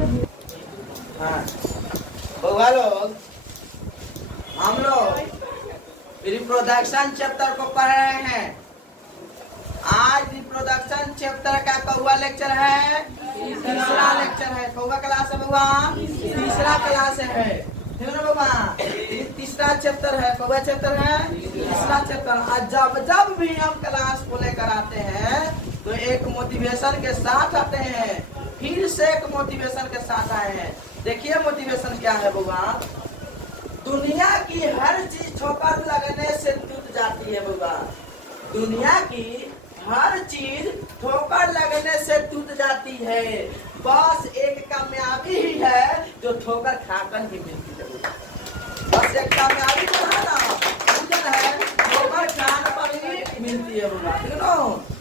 हाँ बउआ लोग, हम लोग रिप्रोडक्शन चैप्टर को पढ़ रहे हैं। आज रिप्रोडक्शन चैप्टर का कौआ लेक्चर है, तीसरा लेक्चर है। कौआ क्लास है बउआ, तीसरा क्लास है। ठीक है ना बउआ, ये तीसरा चैप्टर है। कौआ चैप्टर है, तीसरा चैप्टर। आज जब भी हम क्लास को लेकर आते हैं तो एक मोटिवेशन के साथ आते हैं, फिर से एक मोटिवेशन के साथ आए हैं। देखिए मोटिवेशन क्या है बउआ। दुनिया की हर चीज ठोकर लगने से टूट जाती है बउआ। दुनिया की हर चीज ठोकर लगने से टूट जाती है, बस एक कामयाबी ही है जो ठोकर खाकर ही मिलती है। बस एक कामयाबी जो है ना, है ठोकर खाने पर ही मिलती है बउआ। ठीक है ना।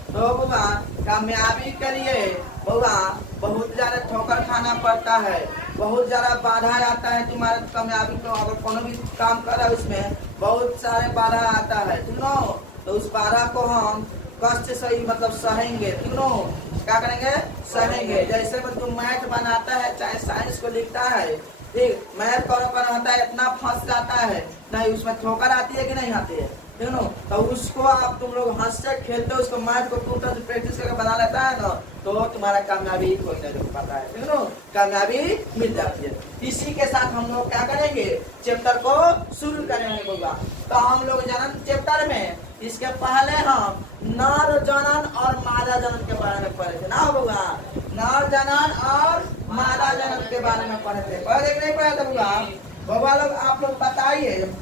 तो बउआ कामयाबी के लिए बउआ बहुत ज्यादा ठोकर खाना पड़ता है, बहुत ज्यादा बाधा आता है तुम्हारे कामयाबी को। अगर कोनो भी काम कर रहे हो इसमें बहुत सारे बाधा आता है, ठीक ना। तो उस बाधा को हम कष्ट से ही मतलब सहेंगे, ठीक ना। क्या करेंगे, सहेंगे। जैसे तुम मैथ बनाता है चाहे साइंस को लिखता है, ठीक, मैथ पर होता है इतना फंस जाता है नहीं, उसमें ठोकर आती है कि नहीं आती है, ठीक ना। तो उसको आप तुम लोग हंसते खेलते उसको मैथ को टूटा प्रैक्टिस करके बना लेता है ना, तो तुम्हारा कामयाबी कोई नहीं रुक पाता है, ठीक ना। कामयाबी मिल जाती है। इसी के साथ हम लोग क्या करेंगे, चैप्टर को शुरू करेंगे बउआ। तो हम लोग जनन चैप्टर में इसके पहले हम नर जनन और मादा जनन के बारे में पढ़े थे ना बउआ। नर जनन और मादा जनन के बारे में पढ़े थे, पढ़े कि नहीं पढ़े थे बउआ। बउआ लोग आप लोग बताइए,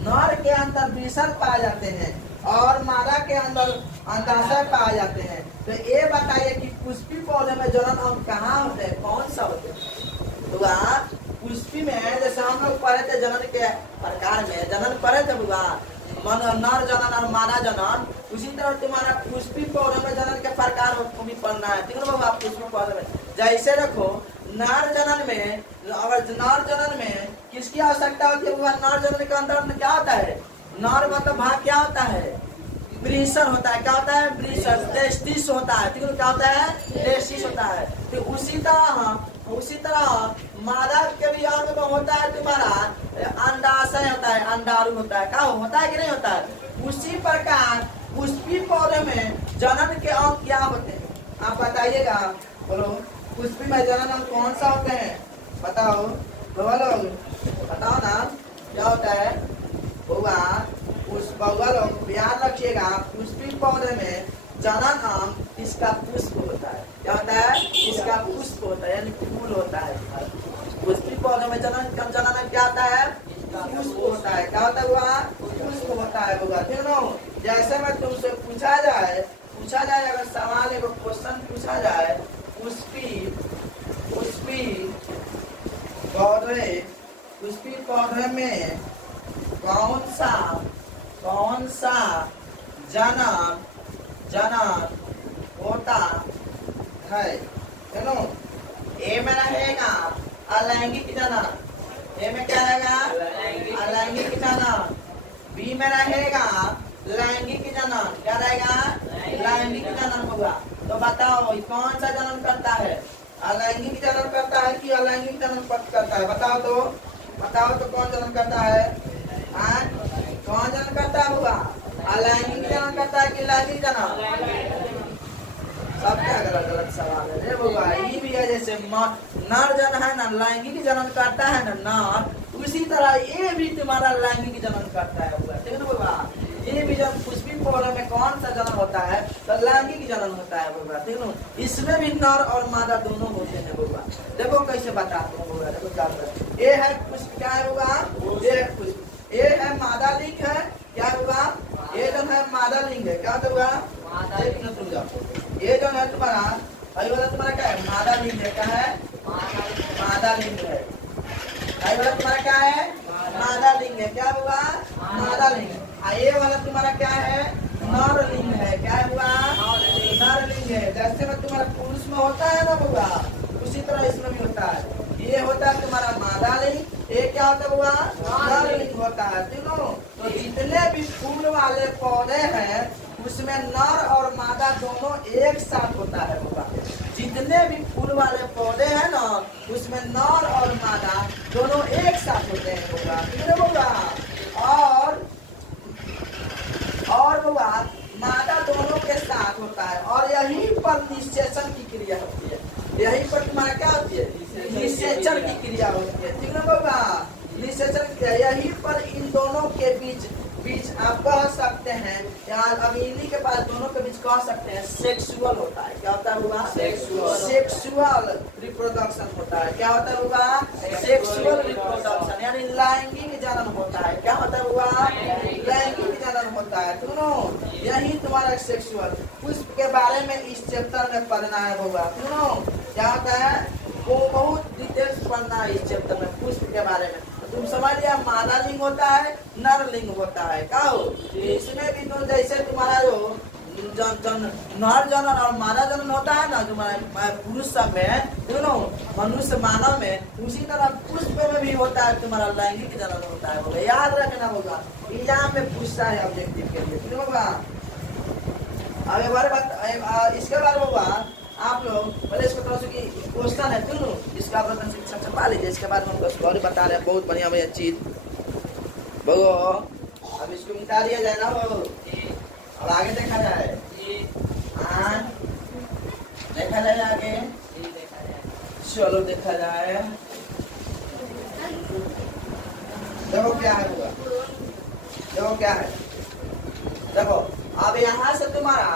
नर के अंदर वृषण पाए जाते हैं और मादा के अंदर अंडाशय पाए जाते हैं। तो ये बताइए कि पुष्पी पौधे में जनन अंग कहाँ होते हैं, कौन सा होते हैं बुआ। पुष्पी में जैसे हम लोग पढ़े थे जनन के प्रकार में, जनन पढ़े थे बुआ, नर जनन और मादा जनन। उसी तरह तुम्हारा पुष्पी पौधे में जनन के प्रकार को भी पढ़ना है, ठीक है बाबा। पुष्पी पौधे में जैसे रखो नर जनन में, अगर नर जनन में किसकी आवश्यकता होती है बुआ। नर जनन के अंदर क्या होता है, नर मतलब भाग क्या होता है, वृषण होता है। क्या होता है, वृषण, टेस्टिस होता है, ठीक है। क्या होता है, टेस्टिस होता है। तो उसी तरह मादा के भी अंग में होता है तुम्हारा अंडाशय होता है, अंडाणु होता है। क्या होता है कि नहीं होता है। उसी प्रकार पुष्पी पौधे में जनन के अंग क्या होते हैं, आप बताइएगा। बोलो, पुष्पी में जनन अंग कौन सा होते हैं, बताओ बोलो, बताओ ना क्या होता है बउआ। उस बउआ लोग ध्यान रखिएगा, पुष्पी पौधे में जनन अंग इसका पुष्प होता है। क्या होता है, इसका पुष्प होता है, यानी फूल होता है। पुष्पी पौधे में जनन अंग क्या होता है, पुष्प होता है। क्या होता है बुआ, पुष्प होता है बुआ, ठीक ना। जैसे में तुमसे पूछा जाए अगर सवाल एगो क्वेश्चन पूछा जाए, पुष्पी पौधे में कौन सा जनन होता है, चलो। ए में रहेगा अलैंगिक जनन, ए में क्या रहेगा, अलैंगिक जनन। बी में रहेगा लैंगिक जनन, क्या रहेगा, लैंगिक जनन होगा। तो बताओ कौन सा जनन करता है, अलैंगिक जनन करता है कि अलैंगिक जनन करता है, बताओ तो कौन जनन करता है, कौन जनन करता है होगा, अलैंगिक जनन करता है कि लैंगिक जनन। सबका गलत सवाल है बाबा। ये भी है जैसे नर जन है ना, लैंगिक जनन करता है ना नर, उसी तरह ये भी तुम्हारा लैंगिक जनन करता है हुआ, ठीक है ना बाबा। ये भी जब पुष्पी पौधे में कौन सा जनन होता है, तो लैंगिक जनन होता है बाबा, ठीक है। इसमें भी नर और मादा दोनों होते हैं बाबा। देखो कैसे बताते हैं बाबा, देखो क्या होता है। ये है पुष्प, क्या है बाबा, ये है पुष्प, ये है मादा लिंग है, क्या होगा, ये जो है मादा लिंग है। क्या होगा, ये जो है तुम्हारा भाई वाला तुम्हारा क्या है, मादा लिंग है। क्या है, मादा लिंग है। भाई वाला तुम्हारा क्या है, मादा लिंग है। क्या हुआ, मादा लिंग। ये वाला तुम्हारा क्या है, नर लिंग है। क्या हुआ, नर लिंग है। जैसे में तुम्हारा पुरुष में होता है ना होगा, उसी तरह इसमें भी होता है। ये होता है तुम्हारा मादा लिंग, ये क्या होता हुआ, नर लिंग होता है, तीनों। तो जितने भी फूल वाले पौधे हैं उसमें नर और मादा दोनों एक साथ होता है होगा। जितने भी फूल फूल वाले पौधे हैं ना, उसमें नर और मादा दोनों एक साथ होते हैं होगा, ठीक है होगा। और होगा मादा दोनों के साथ होता है, और यहीं पर निषेचन की क्रिया होती है। यहीं पर तुम्हारा क्या होती है? निषेचन की क्रिया होती है, ठीक है होगा। निषेचन क्रिया यहीं पर इन दोनों के बीच आप कह सकते हैं, यार अब इन्हीं के पास दोनों के बीच कह सकते हैं सेक्सुअल होता है। क्या होता हुआ? सेक्सुअल रिप्रोडक्शन होता है। क्या होता हुआ? सेक्सुअल रिप्रोडक्शन, यानी लैंगिक जनन होता है। क्या होता हुआ? लैंगिक जनन होता है। दोनों यही तुम्हारा सेक्सुअल। पुष्प के बारे में इस चैप्टर में पढ़ना है होगा। दोनों क्या होता है वो बहुत डिटेल्स पढ़ना है इस चैप्टर में पुष्प के बारे में। तुम समझ लिया मादा लिंग होता है, नर लिंग होता है। क्या हो इसमें भी तो जैसे तुम्हारा जो नर जनन और मादा जनन होता है ना तुम्हारे पुरुष सब में, दोनों मनुष्य मानव में, उसी तरह पुष्प में भी होता है तुम्हारा लैंगिक जनन होता है होगा। याद रखना होगा, एग्जाम में पूछता है ऑब्जेक्टिव के लिए, ठीक होगा। अब एक बार बात इसके बाद होगा आप लोग पहले इसको थोड़ा सा कि क्वेश्चन है दोनों, इसका प्रश्न शिक्षा छपा लीजिए। इसके बाद हम कुछ और बता रहे हैं, बहुत बढ़िया बढ़िया चीज बोलो। अब इसको मिटा दिया जाए ना वो, अब आगे देखा जाए। देखा जाए आगे, चलो देखा जाए। देखो क्या है हुआ, देखो क्या है। देखो अब यहाँ से तुम्हारा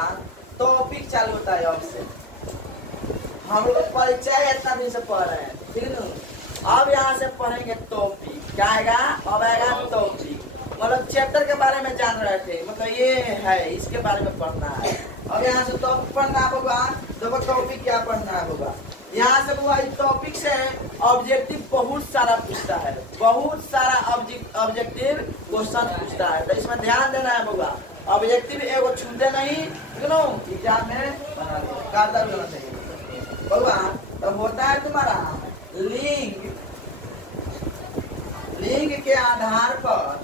टॉपिक चालू होता है। अब से हम लोग परिचय इतना दिन से पढ़ रहे हैं, ठीक है ना। अब यहाँ से पढ़ेंगे टॉपिक। क्या आएगा? अब आएगा टॉपिक, मतलब चैप्टर के बारे में जान रहे थे, मतलब ये है इसके बारे में पढ़ना है। अब यहाँ से टॉपिक पढ़ना होगा। देखो टॉपिक क्या पढ़ना होगा। यहाँ से हुआ इस टॉपिक से ऑब्जेक्टिव बहुत सारा पूछता है, बहुत सारा ऑब्जेक्टिव क्वेश्चन पूछता है, तो इसमें ध्यान देना है होगा। ऑब्जेक्टिव एगो छूटे नहीं, एग्जाम में बना देना चाहिए बउआ। तो होता है तुम्हारा लिंग। लिंग के आधार पर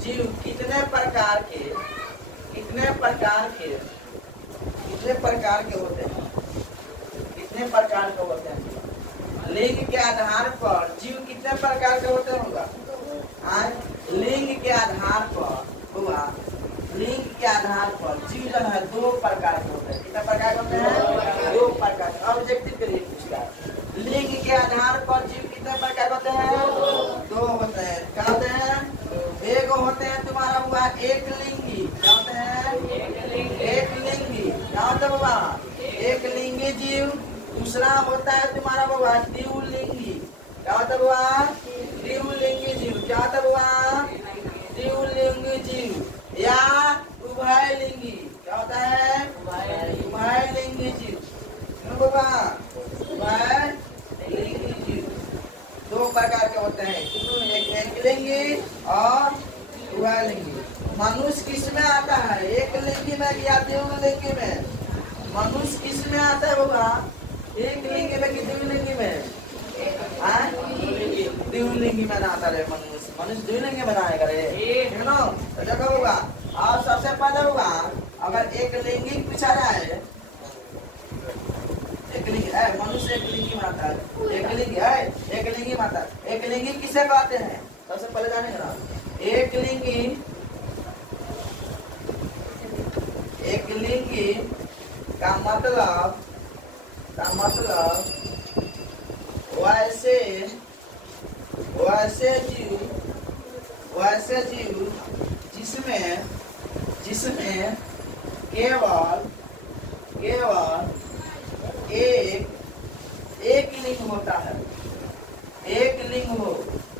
जीव कितने प्रकार के होते हैं। लिंग के आधार पर जीव कितने प्रकार के होते होगा। लिंग के आधार पर होगा, लिंग के आधार पर जीव जो है दो प्रकार के होते हैं। कितने प्रकार के होते हैं? दो प्रकार के। ऑब्जेक्टिव के लिए पूछता है, लिंग के आधार पर जीव कितने प्रकार के होते हैं? दो होते हैं। क्या होते हैं? एक होते हैं तुम्हारा हुआ एक लिंगी। क्या होते हैं? एक लिंगी। क्या होता है बाबा? एक लिंगी जीव। दूसरा होता है तुम्हारा बाबा द्विलिंगी। क्या होता है बाबा? द्विलिंगी जीव। क्या होता है बाबा? द्विलिंगी जीव या उभयलिंगी। क्या होता है? उभयलिंगी जीव। उभयलिंगी जीव दो प्रकार के होते हैं, एक लिंगी और उभयलिंगी। मनुष्य किस में आता है? एक लिंगी में या द्विलिंगी में? मनुष्य किस में आता है बाबा? एक लिंगी में कि द्विलिंगी में? द्विलिंगी में आता है मनुष्य द्विलिंगी बनाएगा रे, ठीक ना। तो देखो होगा। और सबसे पहले होगा अगर एक लिंगी पूछा जाए, एक लिंगी है मनुष्य, एक लिंगी में आता है। एक लिंगी है, एक लिंगी में आता है। एक लिंगी किसे कहते हैं? सबसे पहले जानेंगे ना। एक लिंगी का मतलब वैसे जीव जिसमें केवल एक लिंग होता है। एक लिंग हो।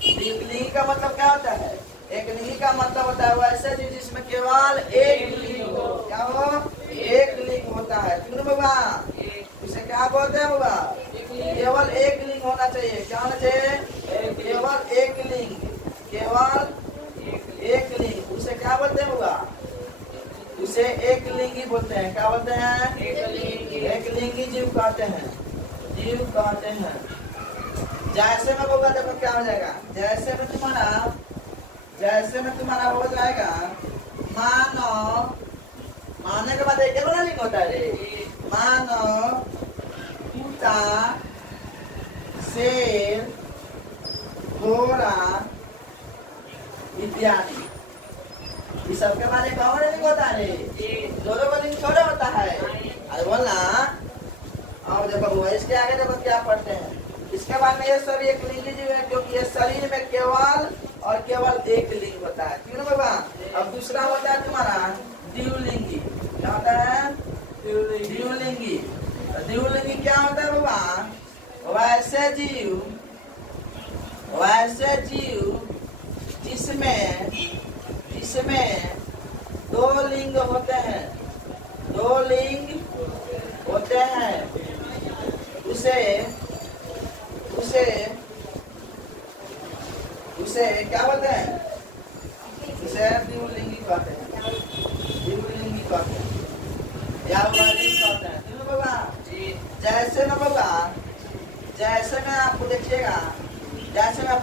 एक लिंग का मतलब क्या होता है? एक लिंगी का मतलब होता है वैसे जीव जिसमें केवल एक लिंग हो। क्या हो? एक लिंग होता है। क्यों बाबा? इसे क्या बोलते हैं बाबा? केवल एक लिंग होना चाहिए। क्या होना चाहिए? केवल एक लिंग। केवल एक लिंग। उसे क्या बोलते हैं बाबा? उसे एक लिंगी बोलते हैं। क्या बोलते हैं? एक लिंगी जीव कहते हैं। जैसे में बाबा देखो क्या हो जाएगा। जैसे में तुम्हारा हो जाएगा मानने के बाद एक बना लिंग होता है रे। मानव, कुत्ता, शेर, घोड़ा इत्यादि, इस सब के बाद एक और लिंग होता है रे। दोनों का लिंग थोड़ा होता है। अरे बोलना। अब देखो वो इसके आगे देखो क्या पढ़ते हैं। इसके बाद में ये सभी एक लिंगी जीव है, क्योंकि ये शरीर में केवल और केवल एक लिंग होता है। क्यों ना बाबा? अब दूसरा होता है तुम्हारा द्विलिंगी। क्या होता है? द्विलिंगी। द्विलिंगी क्या होता है बाबा? वैसे जीव जिसमें दो लिंग होते हैं, उसे क्या बोलते हैं? उसे द्विलिंगी कहते हैं। द्विलिंगी कहते हैं या लिंग कहते हैं। क्यों बाबा? जैसे ना बाबा, जैसे में आपको देखिएगा, जैसे में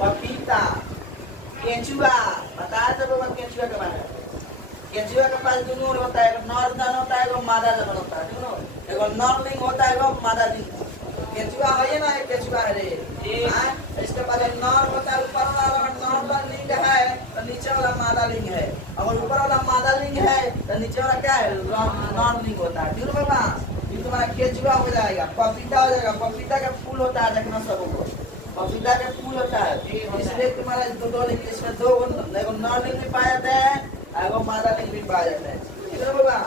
पपीता, केंचुआ, बताया था बाबा केंचुआ के बारे में। केंचुआ के पास दोनों होता है, एक नर जन होता है, एक मादा जन होता है। एगो नर लिंग होता है, एगो मादा लिंग। केंचुआ है ना, एक केंचुआ है रे। इसके बाद नर होता है, ऊपर वाला नर लिंग है तो नीचे वाला मादा लिंग है। अगर ऊपर वाला मादा लिंग है तो नीचे वाला क्या है? नर लिंग होता है। ठीक बाबा? ये तुम्हारा केंचुआ हो जाएगा। पपीता हो जाएगा। पपीता का फूल होता है, देखना सबको। पपीता का फूल होता है, इसलिए तुम्हारा दो लिंग, इसमें दो नर लिंग भी पाया जाता है, एगो मादा लिंग भी पाया जाता है। ठीक है बाबा?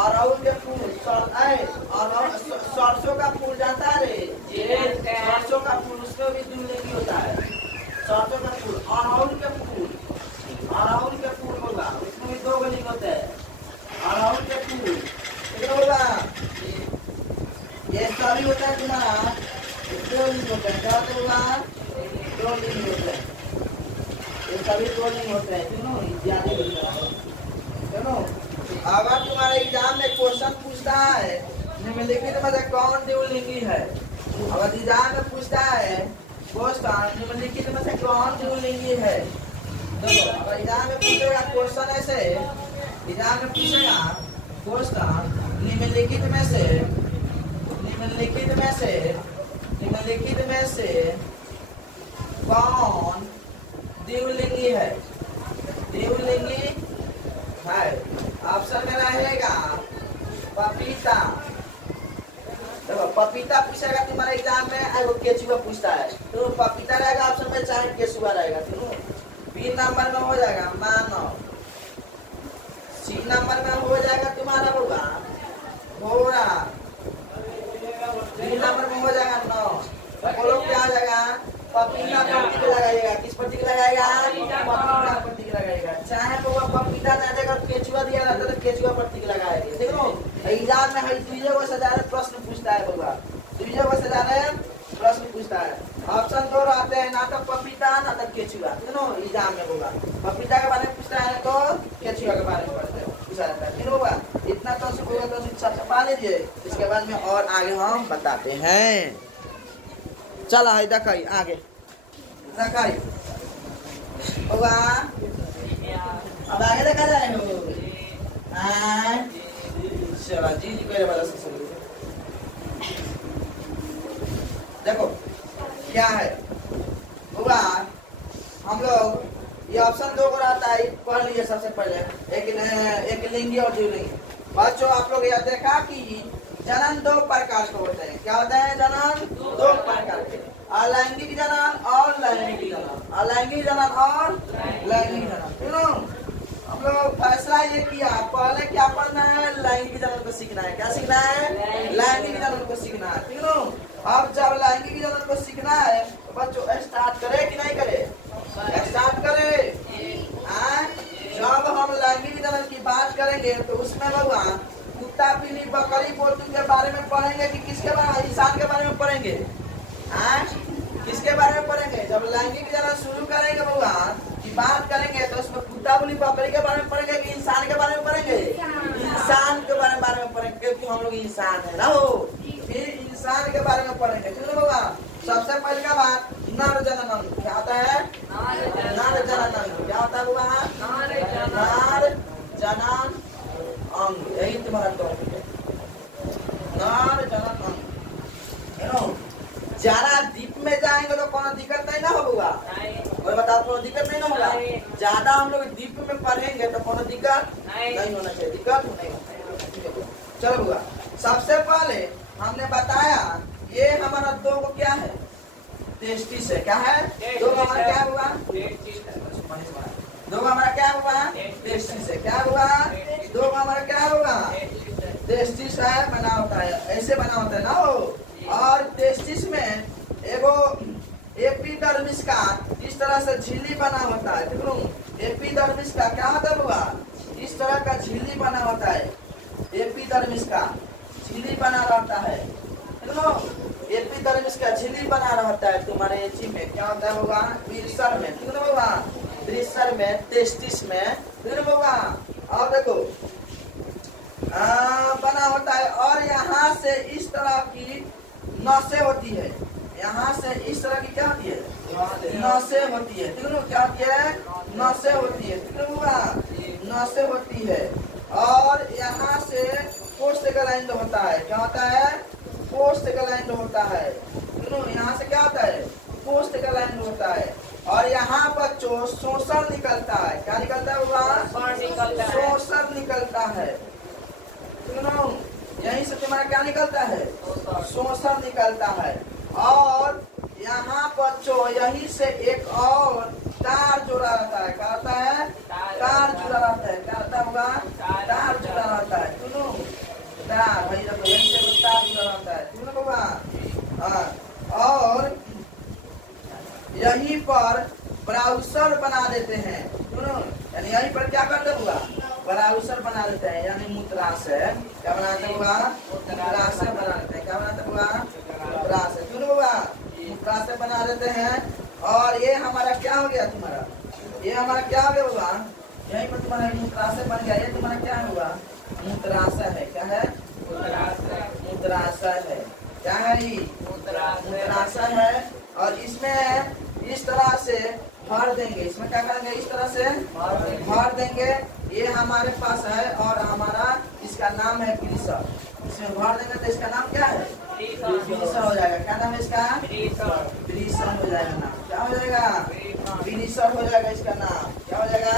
अरहुल के फूल और सरसों का फूल जाता है रे। सरसों का फूल, उसमें भी द्विलिंगी होता है। सरसों का फूल, अरहुल के फूल होगा, उसमें भी दो लिंग होते हैं। अरहुल के फूल, ठीक है बाबा? ये सभी होता है तुम्हारा दो लिंग होते हैं। क्या होते हैं? दो लिंग होते हैं। ये सभी दो लिंग होते हैं। क्यों? इत्यादि होता है। क्यों? अगर तुम्हारे एग्जाम में क्वेश्चन पूछता है निम्नलिखित में से कौन द्विलिंगी है, अगर एग्जाम में पूछता है क्वेश्चन निम्नलिखित में से कौन द्विलिंगी है, देखो अगर एग्जाम में पूछेगा क्वेश्चन ऐसे, एग्जाम में पूछेगा क्वेश्चन निम्नलिखित में से कौन द्विलिंगी है? द्विलिंगी है, ऑप्शन में रहेगा पपीता। देखो पपीता पूछेगा तुम्हारे एग्जाम में, एगो केचुआ पूछता है तो पपीता रहेगा ऑप्शन में, चाहे केचुआ रहेगा। बी नंबर में हो जाएगा मानव। सी नंबर में हो जाएगा तुम्हारा होगा घोड़ा। डी नंबर में हो जाएगा नौ। बोलो क्या आ जाएगा? पपीता प्रतीक लगाइएगा। किस प्रतीक लगाएगा? पपीता प्रतीक लगाएगा। चाहे तो वो पपीता ना देगा, केचुआ दिया रहता तो केचुआ प्रतीक लगाएंगे। देख लो एग्जाम में है दुइये को सजारे प्रश्न पूछता है बाबा, दुइये को सजारे प्रश्न पूछता है। ऑप्शन दो रहते हैं, ना तो पपीता ना तो केचुआ। एग्जाम में होगा पपीता के बारे में पूछता है तो केचुआ के बारे में पूछा जाता है। होगा इतना तो शिक्षा छपा लीजिए, इसके बाद में और आगे हम बताते हैं। चला है देखिए आगे देखिए होगा। अब आगे देखा जाए चला जी मेरे वाला से देखो क्या है होगा। हम लोग ये ऑप्शन दो को रहता है, पढ़ लीजिए सबसे पहले। एक लिंगी और द्विलिंगी। बच्चों आप लोग यह देखा कि जनन दो प्रकार के होते हैं। क्या होता है? जनन दो प्रकार के, अलैंगिक जनन और लैंगिक जनन। अलैंगिक जनन और लैंगिक जनन। हम लोग फैसला ये किया पहले क्या पढ़ना है? लैंगिक जनन को सीखना है। क्या सीखना है? लैंगिक जनन को सीखना है। ठीक है? अब जब लैंगिक जनन को सीखना है तो बच्चों स्टार्ट करे कि नहीं करे? स्टार्ट करे। जब हम लैंगिक जनन की बात करेंगे तो उसमें भगवान कुत्ता बिल्ली बकरी पोल्ट्री के बारे में पढ़ेंगे कि किसके बारे में? इंसान के बारे में पढ़ेंगे। किसके बारे में पढ़ेंगे? जब लैंगिक जनन शुरू करेंगे भगवान की बात करेंगे तो उसमें कुत्ता बिल्ली बकरी के बारे में पढ़ेंगे कि इंसान के बारे में पढ़ेंगे? इंसान के बारे में पढ़ेंगे, क्योंकि हम लोग इंसान है ना। हो फिर इंसान के बारे में पढ़ेंगे। ठीक है भगवान? सबसे पहले का बात नर जनन क्या होता है? नर जनन क्या होता है भगवान? नर जनन अंग, यही तुम्हारा टॉपिक है, नर जनन अंग। ज्यादा डीप में जाएंगे तो कोनो दिक्कत नहीं ना होगा, और बताओ कोनो दिक्कत नहीं ना होगा। ज्यादा हम लोग डीप में पढ़ेंगे तो कोनो दिक्कत नहीं होना चाहिए, दिक्कत नहीं होगा। चलो हुआ, सबसे पहले हमने बताया ये हमारा दो को क्या है, टेस्टिस है। क्या है? दो का हमारा क्या हुआ? दो का हमारा क्या हुआ? टेस्टिस है। क्या हुआ? दो का हमारा क्या होगा? टेस्टिस है, बना होता है, ऐसे बना होता है ना वो। और टेस्टिस में एगो एपिडर्मिस का इस तरह से झिल्ली बना होता है, ठीक है। एपिडर्मिस का क्या होता है हुआ? इस तरह का झिल्ली बना होता है, एपिडर्मिस का झिल्ली बना रहता है, ठीक है। एपिडर्मिस का झिल्ली बना रहता है तुम्हारे एची में, क्या होता है होगा? ब्रीसर में, ठीक है होगा, ब्रीसर में, टेस्टिस में, ठीक है होगा। और देखो बना होता है, और यहाँ से इस तरह की नसें होती है, यहाँ से इस तरह की क्या होती है? नसें होती है, ठीक है। क्या होती है? नसें होती है, ठीक है होगा, नसें होती है। और यहाँ से पोस्टग्लैंड होता है, क्या होता है? पोस्टग्लैंड होता है, ठीक है। यहाँ से क्या होता है? पोस्टग्लैंड होता है। और यहाँ पर जो शोषण निकलता है, क्या निकलता है होगा? शोषण निकलता है, यहीं से तुम्हारा क्या निकलता है? शोषण निकलता है। और यहाँ पर जो यहीं से एक और तार जुड़ा रहता है, क्या रहता है? तार जुड़ा रहता है, क्या रहता होगा? तार जुड़ा रहता है, सुनो तार, भाई देखो यहीं से तार जुड़ा रहता है, सुनो होगा। और यहीं पर ब्राउजर बना देते हैं, सुनो, यानी यहीं पर क्या करते होगा? ब्राउजर बना देते हैं, यानी मूत्राशय क्या बनाते होगा? मूत्राशय बना देते हैं, क्या बनाते होगा? मूत्राशय, क्यों होगा? मूत्राशय बना देते हैं। और ये हमारा क्या हो गया तुम्हारा? ये हमारा क्या हो गया होगा? यहीं पर तुम्हारा मूत्राशय बन गया, ये तुम्हारा क्या होगा? मूत्राशय है, क्या है? मूत्राशय है, क्या है? ये मूत्राशय है। और इसमें इस तरह से भर देंगे, इसमें क्या करेंगे? इस तरह से भर देंगे, ये हमारे पास है। और हमारा इसका नाम है ब्रीसर, इसमें भर देंगे तो इसका नाम क्या है? ब्रीसर हो जाएगा। क्या नाम है इसका? ब्रीसर हो जाएगा नाम, क्या हो जाएगा? ब्रीसर हो जाएगा इसका नाम, क्या हो जाएगा?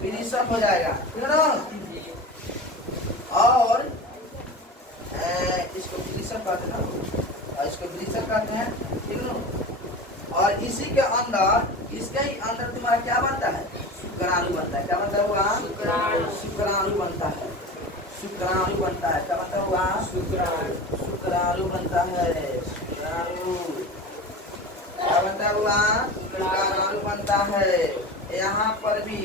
ब्रीसर हो जाएगा, ठीक है ना। और इसको ब्रीसर कहते हैं ना, इसको ब्रीसर कहते हैं, ठीक है ना। और इसी के अंदर, इसके ही अंदर तुम्हारा क्या बनता है? शुक्राणु बनता है, क्या बनता होगा? शुक्राणु बनता है, शुक्राणु बनता है, क्या बनता होगा? शुक्राणु बनता है, शुक्राणु क्या बनता होगा? शुक्राणु बनता है। यहाँ पर भी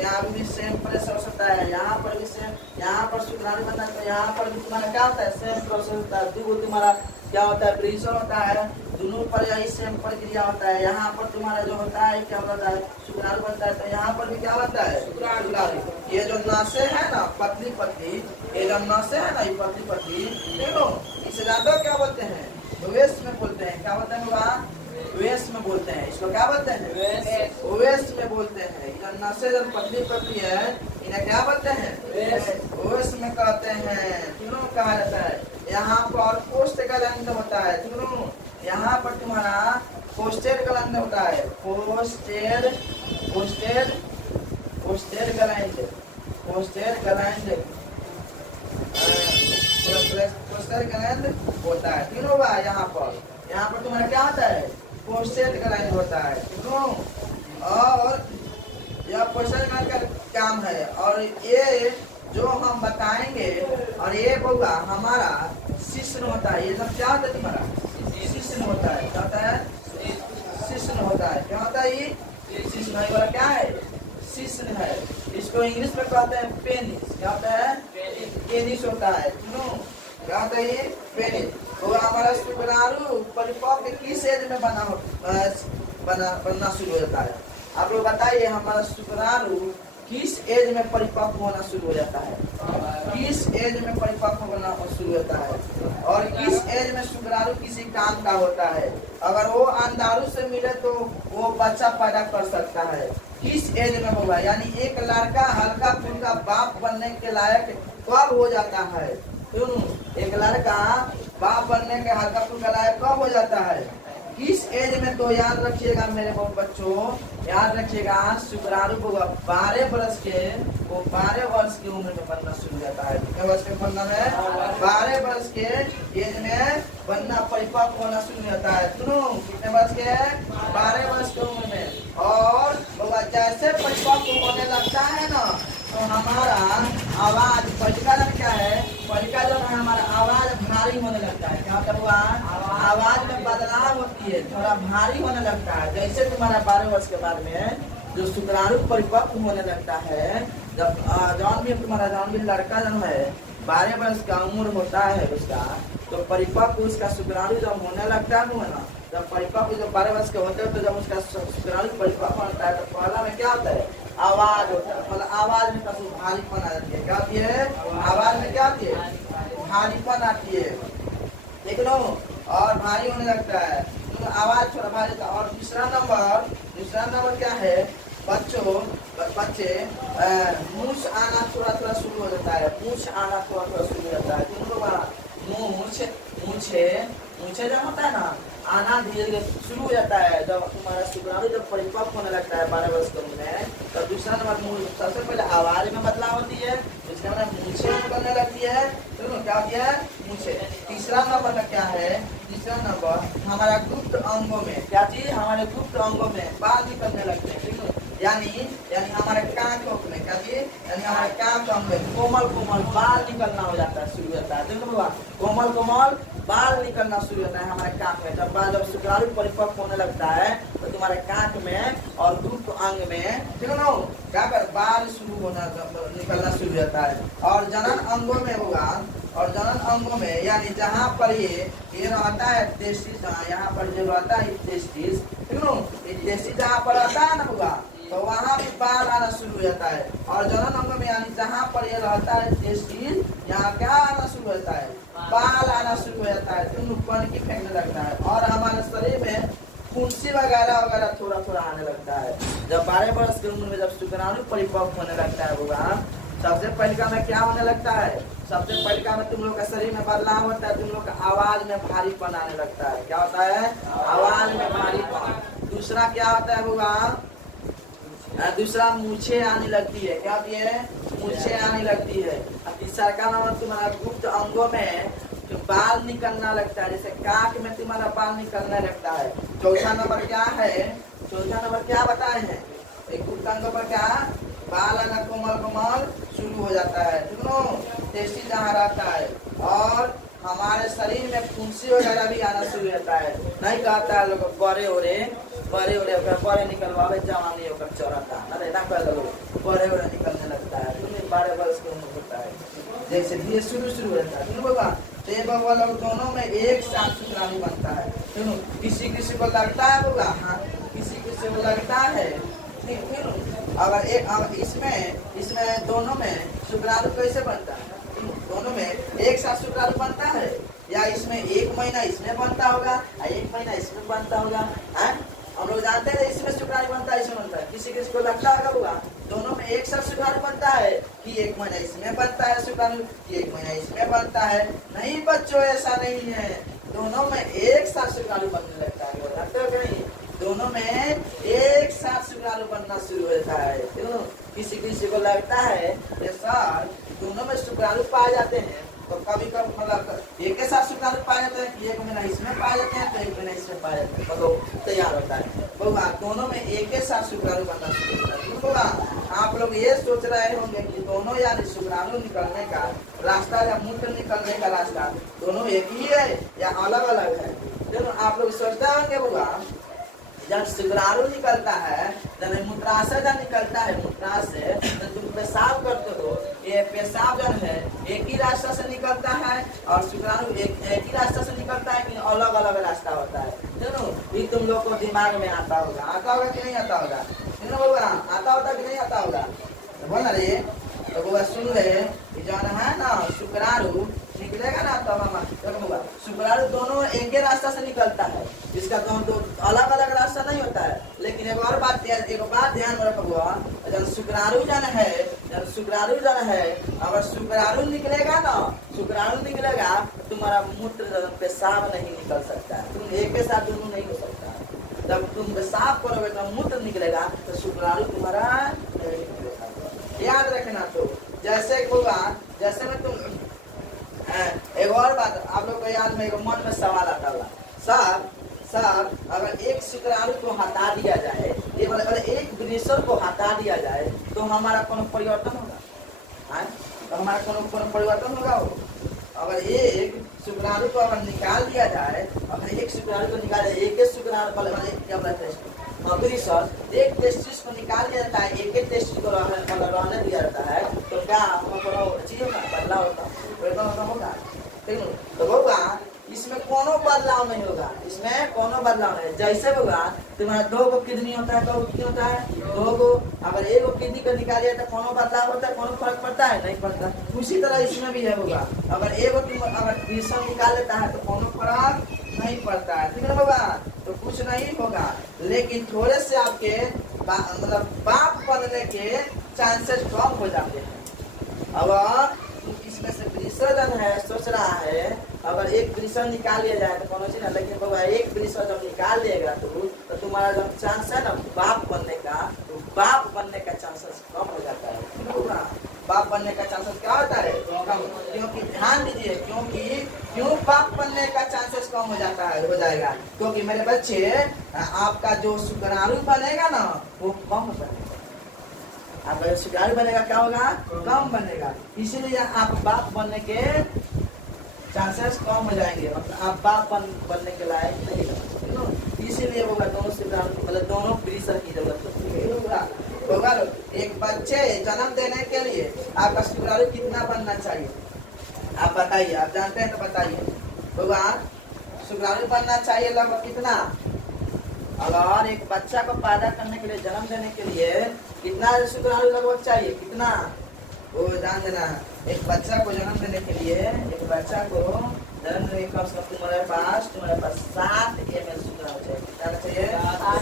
यहाँ भी सेम प्रोसेस होता है, यहाँ पर भी सेम, यहाँ पर शुक्राणु बनता है तो यहाँ पर भी तुम्हारा क्या होता है? सेम प्रोसेस होता है। देखो तुम्हारा क्या होता है? ब्रीसर होता है, दोनों पर यही सेम प्रक्रिया होता है। यहाँ पर तुम्हारा जो होता है क्या होता है? शुक्राणु बनता है, तो यहाँ पर भी क्या बनता है? शुक्राणु। ये जो नसें है ना पतली पतली, ये जो नसें है ना ये पतली पतली, देखो इसे जानते हो क्या बोलते हैं? वेस्ट में बोलते हैं, क्या बोलते हैं? वेस्ट में बोलते हैं, इसको क्या बोलते हैं? वेस्ट में बोलते हैं। इधर नसें जब पतली पतली है इन्हें क्या बोलते हैं? वेस्ट में कहते हैं, तीनों कहा जाता है। यहाँ पर पोस्टग्लैंड होता है, तीनों यहाँ पर तुम्हारा पोस्टग्लैंड होता है, पोस्टग्लैंड होता है, तीनों का यहाँ पर तुम्हारा क्या होता है? पोस्टग्लैंड होता है, तीनों। और यह पोस्टग्लैंड का काम है। और ये जो हम बताएंगे, और ये होगा हमारा शिश्न होता है। ये सब क्या होता है तुम्हारा? शिश्न होता है, क्या होता है? शिश्न होता है, क्या होता है? ये शिश्न वाला क्या है? शिश्न है। इसको इंग्लिश में कहते हैं पेनिस, क्या होता है? पेनिस होता है, सुनो क्या होता है? ये पेनिस। तो हमारा शुक्राणु परिपक्व किस एज में बनना शुरू हो जाता है? आप लोग बताइए, हमारा शुक्राणु किस एज में परिपक्व होना शुरू हो जाता है? किस एज में परिपक्व होना शुरू होता है? और किस एज में शुक्राणु किसी काम का होता है? अगर वो अंडाणु से मिले तो वो बच्चा पैदा कर सकता है, किस एज में होगा, यानी एक लड़का हल्का फुल्का बाप बनने के लायक कब हो जाता है। एक लड़का बाप बनने के हल्का फुल्का लायक कब हो जाता है, किस एज में। तो याद रखिएगा मेरे बच्चों, याद रखिएगा शुक्राणु को 12 वर्ष के, वो 12 वर्ष की उम्र में बनना शुरू हो जाता है। कितने वर्ष के बनना है, 12 वर्ष के एज में बनना, परिपक्व होना शुरू हो जाता है। सुनो, कितने वर्ष के, 12 वर्ष की उम्र में। और जैसे परिपक्व होने लगता है ना, तो हमारा आवाज पलिका क्या है, पलिका जो है हमारा आवाज भारी होने लगता है। क्या होता हुआ, आवाज में बदलाव होती है, थोड़ा भारी होने लगता है। जैसे तुम्हारा 12 वर्ष के बाद में जो शुक्राणु परिपक्व होने लगता है, जब जौन भी तुम्हारा जौन भी लड़का जब है 12 वर्ष का उम्र होता है उसका, तो परिपक्व उसका शुक्राणु जब होने लगता है ना, जब परिपक्व जब 12 वर्ष के होते हैं, तो जब उसका शुक्राणु परिपक्व होता है, तो पहला में क्या होता है, आवाज होता है। मतलब आवाज में कसम भारीपन आ जाती है। क्या होती है, आवाज में क्या होती है, भारीपन आती है, देख लो, और भारी होने लगता है, तो आवाज थोड़ा भारी होता है। और दूसरा नंबर क्या है बच्चे, मूछ आना थोड़ा थोड़ा शुरू हो जाता है, मूछ आना थोड़ा थोड़ा शुरू हो जाता है। मूछे जब होता है ना, आना धीरे धीरे शुरू हो जाता है। जब तुम्हारा शुक्राणु जब परिपक्व होने लगता है 12 वर्ष की उम्र में, तो दूसरा नंबर सबसे पहले आवाज में बदलाव होती है, दूसरा नंबर मूछे निकलने लगती है। तो क्या होती है, मूछे। तीसरा नंबर में क्या है, तीसरा नंबर हमारा गुप्त अंगों में, क्या चीज, हमारे गुप्त अंगों में बाल निकलने लगते हैं। ठीक है, यानी हमारे कांख में क्या चीज, यानी हमारे कांख में कोमल बाल निकलना हो जाता है, शुरू हो जाता है। देखो बाबा, कोमल बाल निकलना शुरू होता है हमारे कांख में। जब शुक्राणु परिपक्व होने लगता है, तो तुम्हारे कांख में और गुप्त अंग में, ठीक है ना, क्या कर बाल शुरू होना निकलना शुरू हो जाता है। और जनन अंगों में होगा, और जनन अंगों में यानी जहाँ पर ये रहता है टेस्टिस, यहाँ पर जो रहता है टेस्टिस, ठीक है, टेस्टिस जहाँ पर रहता है ना होगा, तो वहाँ भी बाल आना शुरू हो जाता है। और जनन अंग में यानी जहाँ पर ये रहता है टेस्टिस, यहाँ क्या आना शुरू होता है, बाल आना शुरू हो जाता है, पनकी फेंकने लगता है। और हमारे शरीर में फुंसी वगैरह थोड़ा थोड़ा आने लगता है। जब 12 वर्ष की उम्र में जब शुक्राणु परिपक्व होने लगता है होगा, सबसे पहले में क्या होने लगता है, सबसे पहले में तुम लोग का शरीर में बदलाव होता है, तुम लोग का आवाज में भारीपन आने लगता है। क्या होता है, आवाज में भारीपन। दूसरा क्या होता है होगा, दूसरा मूछे आने लगती है। क्या होती है, मूछे आने लगती है। तीसरा का नंबर तुम्हारा गुप्त अंगों में बाल निकलना लगता है, जैसे कांख में तुम्हारा बाल निकलने लगता है। चौथा नंबर क्या है, चौथा नंबर क्या बताए हैं, एक गुप्त अंगों पर क्या, बाल आना कोमल शुरू हो जाता है, टेस्टी जहाँ रहता है। और हमारे शरीर में फुंसी वगैरह भी आना शुरू हो जाता है। नहीं कहता है लोग बड़े निकलवावे जवानी होकर चौराता, अरे ना कह लोग बड़े निकलने लगता है। 12 वर्ष की उम्र होता है, जैसे धीरे शुरू हो जाता है। लोग दोनों में एक साथ शुक्राणु बनता है। किसी को लगता है होगा, हाँ किसी को लगता है। अगर इसमें दोनों में शुक्राणु कैसे बनता है, दोनों में एक साथ शुक्राणु बनता है, या इसमें 1 महीना इसमें बनता होगा या 1 महीना इसमें बनता होगा। हम लोग जानते हैं इसमें शुक्राणु बनता है, इसमें बनता है। किसी को लगता होगा दोनों में एक साथ शुक्राणु बनता है, कि 1 महीना इसमें बनता है शुक्राणु, कि 1 महीना इसमें बनता है। नहीं बच्चों, ऐसा नहीं है, दोनों में एक साथ शुक्राणु बनने लगता है। जानते हो कहीं, दोनों में एक साथ शुक्राणु बनना शुरू होता है। किसी को लगता है सर दोनों में शुक्राणु पाए जाते हैं, तो कभी मतलब एक के साथ शुक्राणु पाए जाते हैं, कि 1 महीना इसमें पाए जाते हैं, तो 1 महीना इसमें पाए जाते हैं, तो तैयार होता है। होगा दोनों में एक ही साथ शुक्राणु बनना शुरू होता है। होगा आप लोग ये सोच रहे होंगे कि दोनों यानी शुक्राणु निकलने का रास्ता या मूत्र निकलने का रास्ता दोनों एक ही है या अलग अलग है। जब आप लोग सोचते होंगे होगा, जब शुक्राणु निकलता है, जब मूत्राशय जब निकलता है, मूत्राशय जब तुम पेशाब करते हो, ये पेशाब जब है एक ही रास्ता से निकलता है, और शुक्राणु एक ही रास्ता से निकलता है, कि अलग अलग रास्ता होता है। ये तुम लोग को दिमाग में आता होगा कि नहीं आता होगा, आता होता कि नहीं आता होगा, बोल रहे तो वो सुन रहे जाना है ना, शुक्राणु निकलेगा ना, तब होगा शुक्राणु दोनों एक ही रास्ता से निकलता है, इसका तो अलग अलग रास्ता नहीं होता है। लेकिन एक और बात ध्यान में रखो, जब शुक्राणु जन है, अगर शुक्राणु निकलेगा ना, शुक्राणु निकलेगा तो तुम्हारा मूत्र पेशाब नहीं निकल सकता है, तुम एक के साथ दोनों नहीं हो सकता। जब तुम पेशाब करोगे तो मूत्र निकलेगा, तो शुक्राणु तुम्हारा नहीं निकलेगा। याद रखना। तो जैसे होगा, जैसे में तुम एक और बात आप लोग को याद में, मन में सवाल आता होगा, सर अगर एक शुक्राणु को हटा दिया जाए, अगर एक वृषण को हटा दिया जाए तो हमारा कोनो परिवर्तन होगा? तो हमारा कोनो परिवर्तन होगा? अगर एक शुक्राणु को अगर निकाल दिया जाए, अगर एक शुक्राणु को निकाल, एक शुक्राणु वृषण, एक टेस्टिस को निकाल दिया जाता है, एक टेस्टिस को रहने दिया जाता है, तो क्या चीज होगा? बदलाव होगा। ठीक है, तो होगा इसमें कोनो बदलाव नहीं होगा, इसमें कोनो बदलाव नहीं। जैसे होगा तुम्हारा 2 किडनी होता है, 2 किडनी होता है, 2 अगर 1 किडनी को निकालिए तो कोनो बदलाव होता है? कोनो फर्क पड़ता है? नहीं पड़ता। उसी तरह इसमें भी है होगा, अगर अगर वृषण निकाल लेता है तो कोनो फर्क नहीं पड़ता है। ठीक है होगा, तो कुछ नहीं होगा, लेकिन थोड़े से आपके मतलब बाप बनने के चांसेस कम हो जाते हैं। अगर इसमें से वृषण है, सोच रहा है अगर एक वृषण निकाल लिया जाए तो कौन सी ना, लेकिन बाबा एक वृषण जब निकाल लेगा तो तुम्हारा जो चांस है ना बाप बनने का, तो बाप बनने का चांसेस कम हो जाता है। बाप बनने का चांसेस क्या होता है? कम। क्योंकि ध्यान दीजिए, क्यों बाप बनने का चांसेस कम हो जाता है, हो जाएगा? क्योंकि मेरे बच्चे आपका जो शुक्राणु बनेगा ना वो कम बनेगा, आपका शुक्राणु बनेगा क्या होगा? कम बनेगा। इसीलिए आप बाप बनने के चांसेस कम हो जाएंगे, मतलब आप बाप बनने के लायक नहीं होगा। इसीलिए होगा दोनों शुक्राणु मतलब दोनों वृषण की जरूरत होगा। एक बच्चे जन्म देने के लिए आपका शुक्राणु कितना बनना चाहिए? आप बताइए, आप जानते हैं तो बताइए। होगा शुक्राणु बनना चाहिए लगभग कितना? अगर एक बच्चा को पैदा करने के लिए, जन्म देने के लिए कितना शुक्राणु लगभग चाहिए? कितना? वो जान देना, एक बच्चा को जन्म देने के लिए, एक बच्चा को जन्म देने के लिए तुम्हारे पास 7 ml शुक्राणु चाहिए। कितना चाहिए?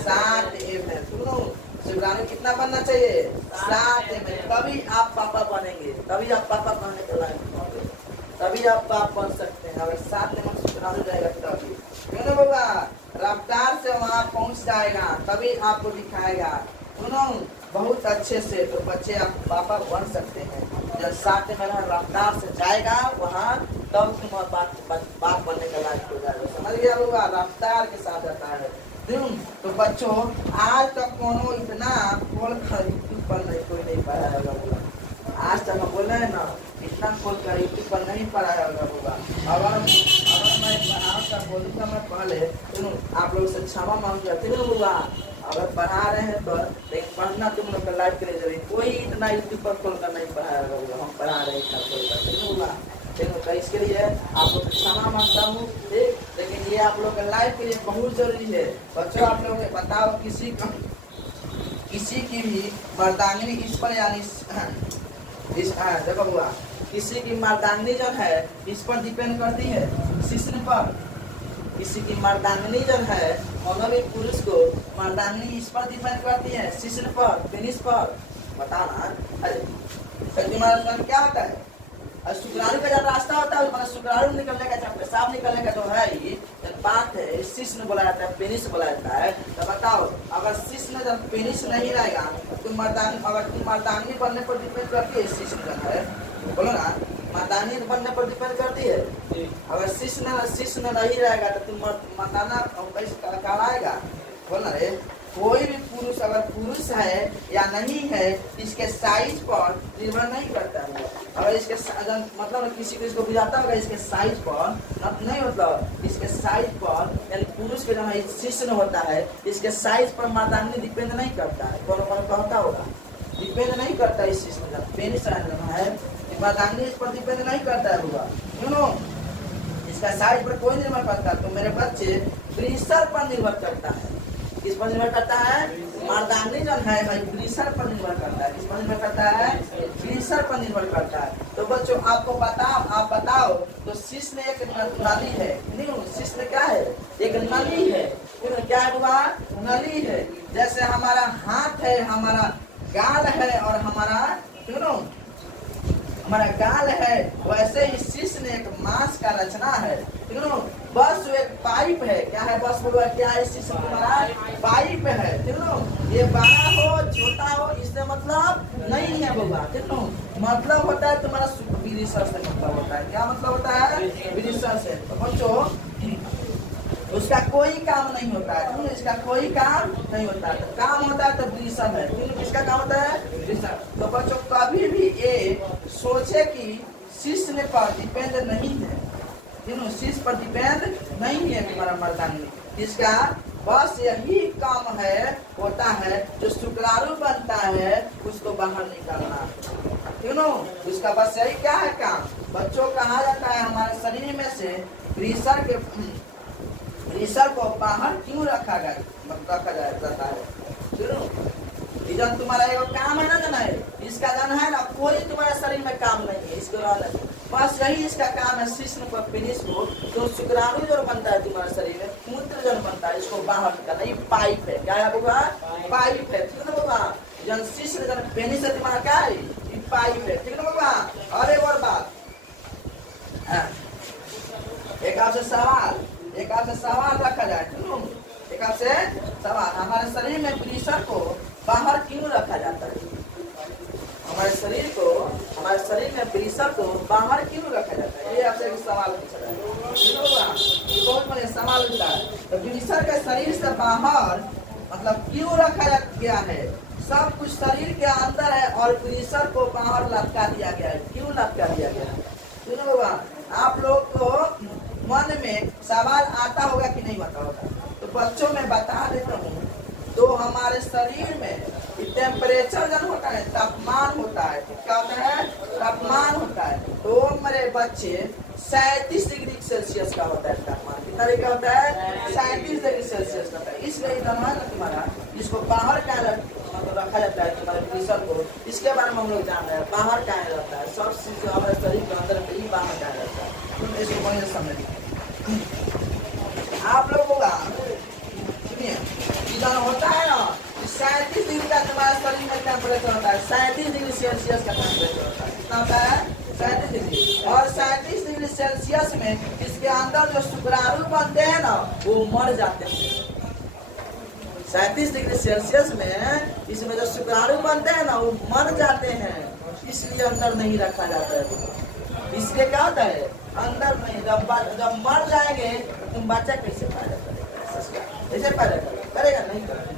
7 ml। सुनो, शुक्राणु कितना बनना चाहिए? 7 ml। तभी आप पापा बनेंगे, तभी आप पापा बनने के लायक होंगे, तभी आप बाप बन सकते हैं। अगर 7 ml शुक्राणु जाएगा तभी, क्यों ना होगा? रफ्तार से वहाँ पहुँच जाएगा, तभी आपको दिखाएगा। सुनो बहुत अच्छे से, तो बच्चे आप पापा बन सकते हैं। जब 7 ml रफ्तार से जाएगा वहाँ, तब तुम बाप बनने का लायक हो जाएगा। समझ गया होगा? रफ्तार के साथ जाता है। तो बच्चों आज तक कोनो इतना खोल कर यूट्यूब पर नहीं कोई नहीं पढ़ाया होगा। आज तक हम बोल रहे हैं ना, इतना खोल कर यूट्यूब पर नहीं पढ़ाया होगा। अगर मैं आज तक बोलूँगा मैं पहले, तो आप लोग से क्षमा मांग जाते होगा। अगर पढ़ा रहे हैं तो लेकिन पढ़ना तुम लोग का लाइफ के लिए जरूरी, कोई इतना यूट्यूब पर खोल कर नहीं पढ़ाया होगा। हम पढ़ा रहे हैं खोल कर होगा, तो इसके लिए आप लोग क्षमा मांगता हूँ। ठीक, लेकिन ये आप लोग के लाइफ के लिए बहुत जरूरी है। बच्चों आप लोग बताओ, किसी की भी मर्दांगिनी इस पर यानी देखो हुआ, किसी की मर्दांगिनी जो है इस पर डिपेंड करती है, शिश्न पर। किसी की मर्दांगिनी जो है, मतलब एक पुरुष को मर्दांगिनी इस पर डिपेंड करती है, शिश्न पर, पेनिस पर। बताना तुम्हारा क्या होता है? शुक्राणु का जब रास्ता होता है, शुक्राणु निकलने का, जब पेशाब निकलने का जो है ये बात है, शिश्न बोला जाता है, पेनिस बोला जाता है। तो बताओ, अगर शिश्न जब पेनिस नहीं रहेगा तो मर्दांगिनी बनने पर डिपेंड करती है। शिश्न जो है, बोलो ना, मर्दांगिनी बनने पर डिपेंड करती है। अगर शिश्न नहीं रहेगा तो तुम मर्दाना कहलाएगा। बोलना रे, कोई भी पुरुष अगर पुरुष है या नहीं है, इसके साइज पर निर्भर नहीं करता है। अगर इसके मतलब किसी को इसको बुझाता होगा, इसके साइज पर नहीं, मतलब इसके साइज पर, यानी पुरुष के जहाँ शिश्न होता है, इसके साइज पर मर्दांगिनी डिपेंड नहीं करता है। कौन कहता होगा? डिपेंड नहीं करता इस शिश्न का, पेनिस है, मर्दांगिनी इस पर डिपेंड नहीं करता है होगा, क्यों? इसका साइज पर कोई निर्भर करता है। तो मेरे बच्चे वृषण पर निर्भर करता है। किस पर निर्भर करता है? मर्दांगिनी जो है वृषण पर निर्भर करता है। किस पर निर्भर करता है? वृषण पर निर्भर करता है। तो बच्चों आप बताओ, तो शिश्न एक नली है, नहीं? शिश्न क्या है? एक नली है। क्या है बाबा? नली है। जैसे हमारा हाथ है, हमारा गाल है और हमारा हमारा गाल है, वैसे ही शिष्य ने एक मांस का रचना है। बस वो एक पाइप है। क्या है बस बोलो? क्या है शिष्य? तुम्हारा पाइप है। ये बड़ा हो छोटा हो इससे मतलब नहीं है बाबा। मतलब होता है तुम्हारा विरिसर से मतलब होता है। क्या मतलब होता है? विरिसर से। तो बच्चों उसका कोई काम नहीं होता है। इसका कोई काम नहीं होता है। तो काम होता है तो विरिसर है। किसका काम होता है? विरिसर। तो बच्चों कभी भी ये सोचे कि शिष्य ने पर डिपेंड नहीं है। शिष्य पर डिपेंड नहीं है हमारा मर्दांगी। इसका बस यही काम है होता है, जो शुक्राणु बनता है उसको बाहर निकालना। उसका बस यही क्या है काम। बच्चों कहा जाता है हमारे शरीर में से विरिसर को बाहर क्यों रखा जाता है? जन तुम्हारा एगो काम है ना जना है, इसका जन है ना, कोई तुम्हारे शरीर में काम नहीं है इसको रहने। बस यही इसका काम है। शिश्न को पेनिस को जो शुक्राणु जो बनता है तुम्हारे शरीर में, मूत्र जन बनता है, इसको बाहर निकालना। ये पाइप है। क्या है बाबा? पाइप है। ठीक है बाबा? जन शिश्न जन पेनिस है तुम्हारा क्या है? ये पाइप है। ठीक है बाबा? और एक और बात, एक आपसे सवाल रखा जाए। एक आपसे सवाल, हमारे शरीर में विरिसर को बाहर क्यों रखा जाता है? हमारे शरीर में विरिसर को बाहर क्यों रखा जाता है? ये आपसे एक सवाल पूछा जाए। ये बहुत बड़ा सवाल होता है। तो विरिसर के शरीर से बाहर मतलब क्यों रखा गया है? सब कुछ शरीर के अंदर है और विरिसर को बाहर लटका दिया गया है। क्यों लटका दिया गया है? सुनो बाबा, आप लोग को मन में सवाल आता होगा कि नहीं आता होगा? तो बच्चों में बता देता हूँ। तो हमारे शरीर में टेम्परेचर जन होता है, तापमान होता है। क्या होता है? तापमान होता है। तो मेरे बच्चे 37 डिग्री सेल्सियस का होता है तापमान। कितना डिग्री का होता है? 37 डिग्री सेल्सियस का होता है। इसलिए तुम्हारा इसको बाहर क्या मतलब रखा जाता है तुम्हारे विरिसर को। इसके बारे में हम लोग जान रहे हैं बाहर क्या रहता है। सब चीज हमारे शरीर के अंदर ही बाहर क्या रहता है। तो इसको बढ़िया समझिए आप लोग होगा। सुनिए, होता है ना 37 डिग्री का तुम्हारे शरीर में टेम्परेचर होता है। 37 डिग्री सेल्सियस का टेम्परेचर होता है। कितना होता है? 37 डिग्री। और 37 डिग्री सेल्सियस में इसके अंदर जो शुक्राणु बनते हैं ना, वो मर जाते हैं। 37 डिग्री सेल्सियस में इसमें जो शुक्राणु बनते हैं ना, वो मर जाते हैं। इसलिए अंदर नहीं रखा जाता है। इसलिए क्या होता है? अंदर नहीं। जब मर जाएंगे तुम बच्चा कैसे पैदा करेगा? कैसे पैदा करेगा? नहीं करेगा।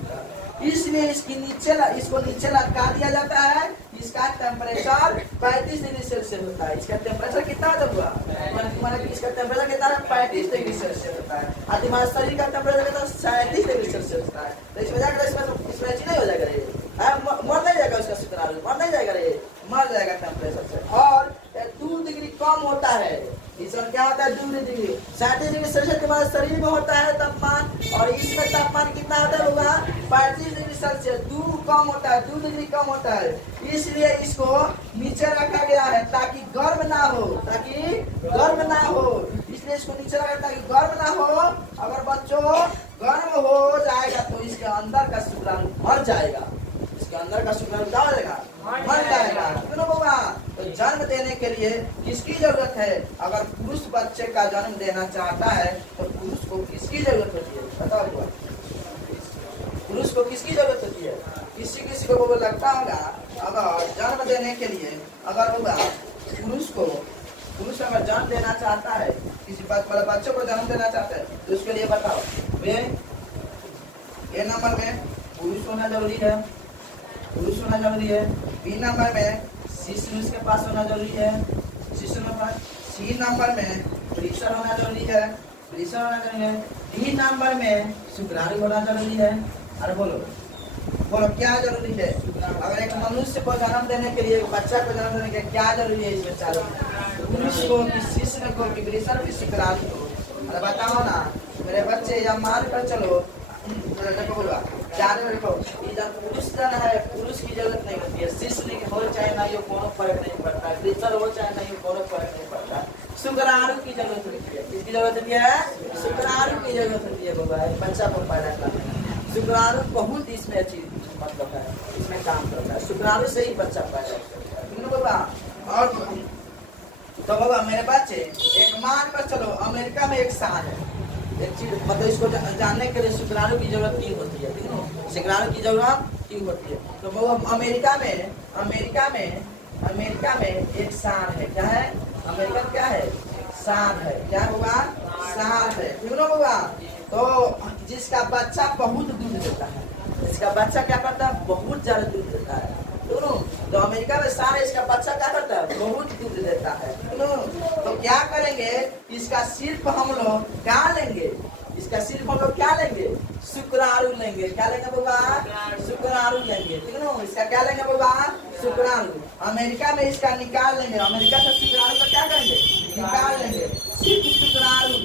इसलिए इसको नीचे लटका दिया जाता है। इसका टेम्परेचर 35 डिग्री सेल्सियस होता है। इसका टेम्परेचर कितना हुआ? इसका टेम्परेचर कितना है? 35 डिग्री सेल्सियस होता है। और तुम्हारे शरीर का टेम्परेचर कितना? 37 डिग्री सेल्सियस होता है। तो इसमें जाकर इसमें नहीं हो जाएगा रे, मर नहीं जाएगा उसका शुक्राणु, मर नहीं जाएगा रे, मर जाएगा टेम्परेचर से। और 2 डिग्री कम होता है। इसमें क्या होता है? 2 डिग्री 37 डिग्री सेल्सियस तुम्हारे शरीर में होता है तापमान, और इसमें तापमान कितना होता होगा? 35 डिग्री सेल्सियस। 2 कम होता है, 2 डिग्री कम होता है। इसलिए इसको नीचे रखा गया है ताकि गर्म ना हो, इसलिए इसको नीचे रखा ताकि गर्म ना हो। अगर बच्चों गर्म हो जाएगा तो इसके अंदर का शुक्राणु मर जाएगा। इसके अंदर का शुक्राणु क्या हो जाएगा? मर जाएगा। क्यों बाबा? तो जन्म देने के लिए किसकी जरूरत है? अगर पुरुष बच्चे का जन्म देना चाहता है तो पुरुष को किसकी जरूरत होती है? बताओ बाबा, पुरुष को किसकी जरूरत होती है? किसी को वो लगता होगा अगर जन्म देने के लिए अगर होगा पुरुष अगर जन्म देना चाहता है, किसी बच्चों को जन्म देना चाहता है, तो उसके लिए बताओ ए नंबर में पुरुष होना जरूरी है, बी नंबर में शिशु उसके पास होना जरूरी है, सी नंबर में विरिसर होना जरूरी है, डी नंबर में शुक्राणु होना जरूरी है। अरे बोलो क्या जरूरी है? अगर एक मनुष्य को जन्म देने के लिए, एक बच्चा को जन्म देने के लिए क्या जरूरी है? इसमें चारों पुरुष को, शिशु को, विरिसर की शुक्राणु को। अरे बताओ ना मेरे बच्चे, या मान कर चलो पुरुष जन है, पुरुष की जरूरत नहीं होती है। शिशु हो चाहे नहीं हो, कोनो फर्क नहीं पड़ता है। विरिसर हो चाहे नहीं हो, कोनो फर्क नहीं पड़ता है। शुक्राणु की जरूरत होती है। किसकी जरूरत होती है? शुक्राणु की जरूरत होती है बाबा बच्चा को पैदा करने में। शुक्राणु बहुत इसमें अच्छी मतलब है, इसमें काम करता है। शुक्राणु से ही बच्चा पैदा करता है बाबा। और तो बाबा मेरे बच्चे एक मान कर चलो अमेरिका में एक सांड है, एक चीज मतलब इसको जानने के लिए शुक्राणु की जरूरत क्यों होती है, ठीक है? शुक्राणु की जरूरत क्यों होती है? तो बाबा अमेरिका में एक सांड है। क्या है? अमेरिका में क्या है? सांड है। क्या हुआ? सांड है, क्यों ना हुआ? तो जिसका बच्चा बहुत दूध देता है, इसका बच्चा क्या करता है? बहुत ज्यादा दूध देता है, दोनों। तो अमेरिका में सारे इसका बच्चा क्या करता है? बहुत दूध देता है, दोनों। तो क्या करेंगे? इसका सिर्फ हम लोग क्या लेंगे? इसका सिर्फ हम लोग क्या लेंगे? शुक्राणु लेंगे। क्या लेंगे बाबा? शुक्राणु लेंगे, ठीक है ना? इसका क्या लेंगे बाबा? शुक्राणु। अमेरिका में इसका निकाल लेंगे, अमेरिका से शुक्राणु का क्या करेंगे? निकाल लेंगे, सिर्फ शुक्राणु।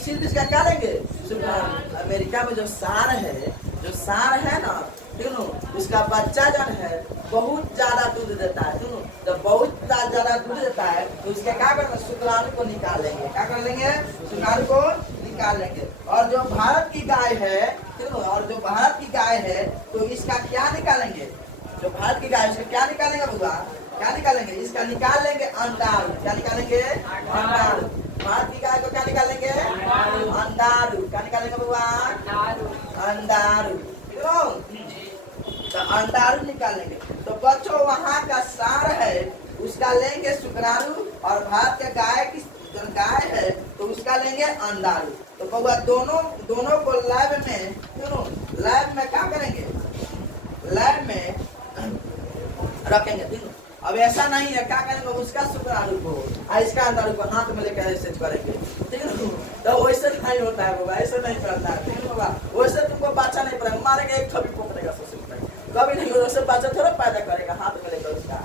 सिर्फ इसका क्या लेंगे? शुक्राणु। अमेरिका में जो सार है ना, ठीक है, उसका बच्चा जो है बहुत ज्यादा दूध देता है, ठीक है। जब बहुत ज्यादा दूध देता है तो उसके क्या करना? शुक्राणु को निकाल लेंगे। क्या कर लेंगे? शुक्राणु को निकाल लेंगे। और जो भारत की गाय है, ठीक है, और जो भारत की गाय है तो इसका क्या निकालेंगे? जो भारत की गाय है उसका क्या निकालेंगे बाबा? क्या निकालेंगे? इसका निकाल लेंगे अंडाणु। क्या निकालेंगे? अंडाणु। भारत की गाय को क्या निकालेंगे? अंडाणु। क्या निकालेंगे बाबा? अंडाणु, ठीक है। तो अंडाणु निकालेंगे। तो बच्चों वहाँ का सार है उसका लेंगे शुक्राणु, और भारत के गाय की जो गाय है तो उसका लेंगे अंडाणु। तो बउआ दोनों को लैब में क्या करेंगे? लैब में रखेंगे, ठीक है। अब ऐसा नहीं है, क्या करेंगे? उसका शुक्राणु को और इसका अंडाणु को हाथ में लेकर ऐसे करेंगे, ठीक है। तो वैसे नहीं होता है बाबा, ऐसे नहीं करता है, ठीक है बाबा। वैसे तुमको बच्चा नहीं पड़ेगा, मारेंगे एक थप्पी पकड़ेगा सबसे कभी नहीं होगा। वैसे बच्चा थोड़ा पैदा करेगा हाथ में लेकर उसका,